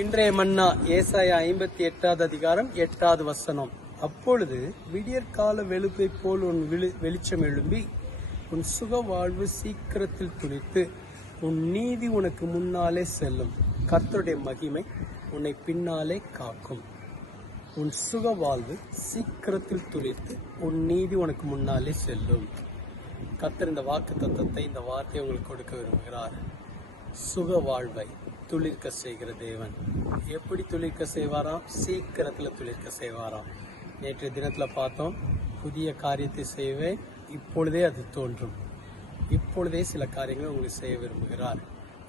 இன்றைய மன்னா ஏசாய ஐம்பத்தி எட்டாவது அதிகாரம் எட்டாவது வசனம். அப்பொழுது விடியற்கால வெளுப்பை போல் உன் வெளிச்சம் எழும்பி உன் சுக வாழ்வு சீக்கிரத்தில் துளித்து உன் நீதி உனக்கு முன்னாலே செல்லும். கர்த்தருடைய மகிமை உன்னை பின்னாலே காக்கும். உன் சுக வாழ்வு சீக்கிரத்தில் துளித்து உன் நீதி உனக்கு முன்னாலே செல்லும். கர்த்தர் இந்த வாக்கு தத்தத்தை இந்த வார்த்தையை உங்களுக்கு கொடுக்க விரும்புகிறார். சுக வாழ்வை துளிர்க்க செய்கிற தேவன். எப்படி துளிர்க்க செய்வாராம்? சீக்கிரத்தில் துளிர்க்க செய்வாராம். நேற்றைய தினத்தில் பார்த்தோம் புதிய காரியத்தை செய்வேன் இப்பொழுதே அது தோன்றும். இப்பொழுதே சில காரியங்களை உங்களுக்கு செய்ய விரும்புகிறார்.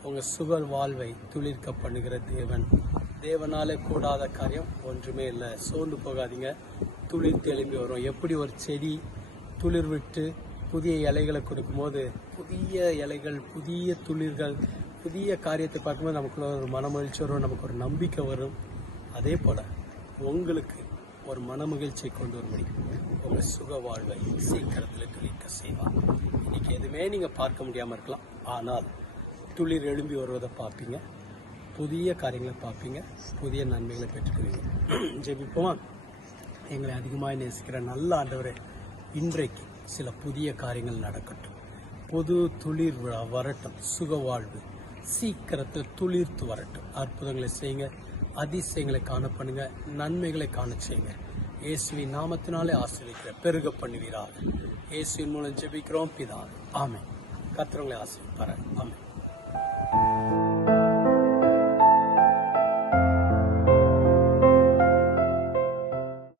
உங்கள் சுக வாழ்வை துளிர்க்க பண்ணுகிற தேவன். தேவனாலே கூடாத காரியம் ஒன்றுமே இல்லை. சோர்ந்து போகாதீங்க. துளிர் தெளிம்பி வரும். எப்படி ஒரு செடி துளிர் விட்டு புதிய இலைகளை கொடுக்கும்போது புதிய இலைகள் புதிய துளிர்கள் புதிய காரியத்தை பார்க்கும்போது நமக்குள்ள ஒரு மனமகிழ்ச்சி வரும் நமக்கு ஒரு நம்பிக்கை வரும். அதே போல் உங்களுக்கு ஒரு மனமகிழ்ச்சியை கொண்டு வரும்படி உங்கள் சுக வாழ்வை சீக்கிரத்தில் துளிர்க்க செய்வார் இன்னைக்கு எதுவுமே நீங்கள் பார்க்க முடியாமல் இருக்கலாம். ஆனால் துளிர் எழும்பி வருவதை பார்ப்பீங்க. புதிய காரியங்களை பார்ப்பீங்க. புதிய நன்மைகளை பெற்றுக்குவீங்க ஜெபிப்போமா? எங்களை அதிகமாக நேசிக்கிற நல்ல ஆண்டவரே இன்றைக்கு சில புதிய காரியங்கள் நடக்கட்டும். பொது துளிர் விழா வரட்டும் சுக வாழ்வு சீக்கிரத்தில் துளிர்த்து வரட்டும். அற்புதங்களை செய்யுங்க. அதிசயங்களை காண பண்ணுங்க. நன்மைகளை காண செய்யுங்க. இயேசுவின் நாமத்தினாலே ஆசீர்வதிக்கிற பெருக பண்ணுவீராக. இயேசுவின் மூலம் ஜெபிக்கிறோம் பிதா. ஆமை கத்திரங்களை ஆசீர்வதிப்பாரு ஆமை